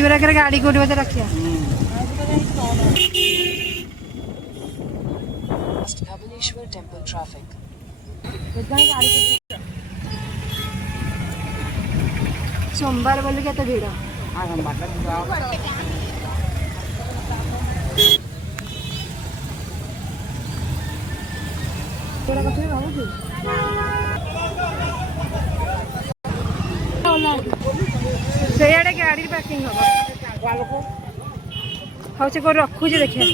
गुराक गाड़ी कोटी बोधे रखिया सोमवार बोले क्या भीड़ से गाड़ी पार्किंग हम हाँ से कौन रखुचे देखिए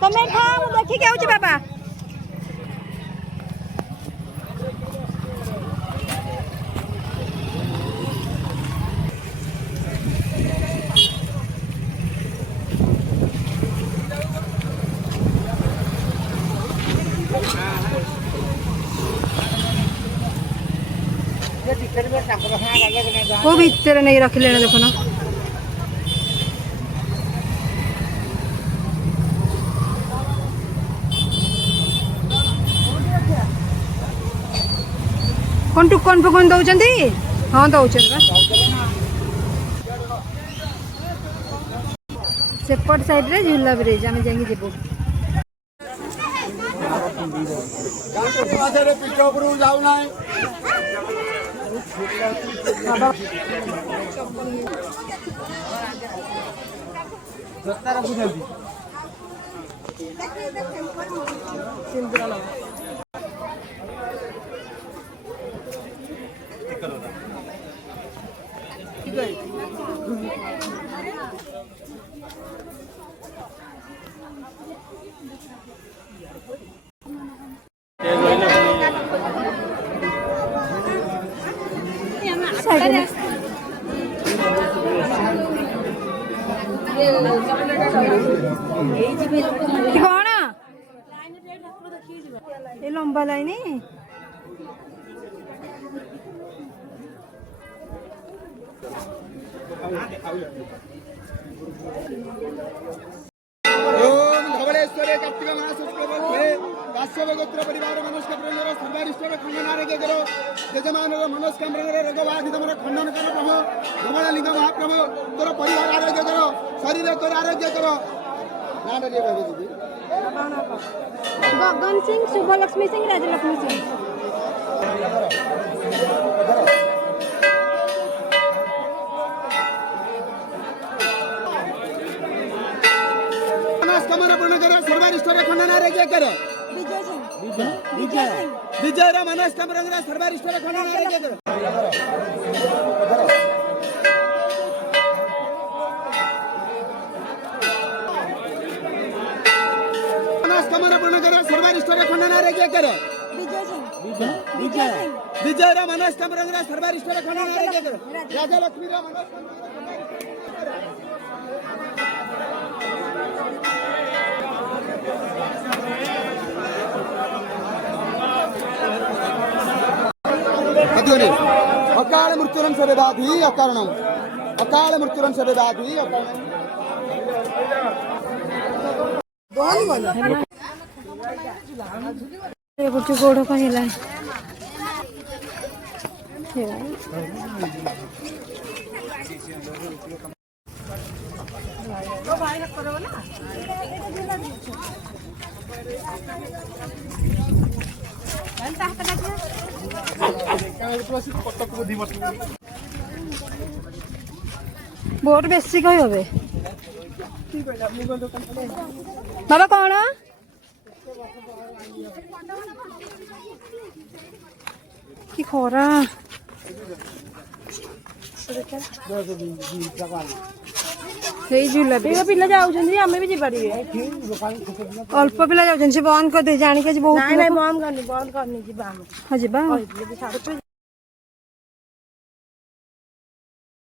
तुम्हें देखिए क्या बाबा वो भीतर नहीं रख लेना देखो ना कौन टुकन फुकन दौरान हाँ दौरान सेपट साइड रे झूला ब्रिज आम जा जीवु कौन ये लंबा लाइन धवलेश्वरे कार्तिक मास काश्यप गोत्र परिवार मनस्कामना सर्वारिष्ट खंडन करो यजमान मनस्कामना रोगवाधि तुम खंडन कर प्रभु धवलिंग महाप्रभु तोर परिवार आरोग्य करो शरीर तोर आरोग्य करो गगन सिंह शुभलक्ष्मी सिंह राजलक्ष्मी सिंह मनस्कामना पूर्ण करो सर्वारिष्ट खंडन आरोग्य करो विजय मनस्कामना सर्वारिष्ट खंडन आरोग्य करो मनस्कामना पूर्ण करो सर्वारिष्ट खंडन आरोग्य करो विजय मनस्कामना सर्वारिष्ट खंडन आरोग्य करो राजा लक्ष्मी अकाल मृत्युरं सवेदाधि अकारणम अकाल मृत्युरं सवेदाधि अकारणम गोटे गोड़ कहला बोट बेसी कही हे बाबा कौन कि खरा झूला पिला जामें भी जीपारे अल्प पिला जा बंद कर दे जानिक बहुत बंद करनी हाँ जी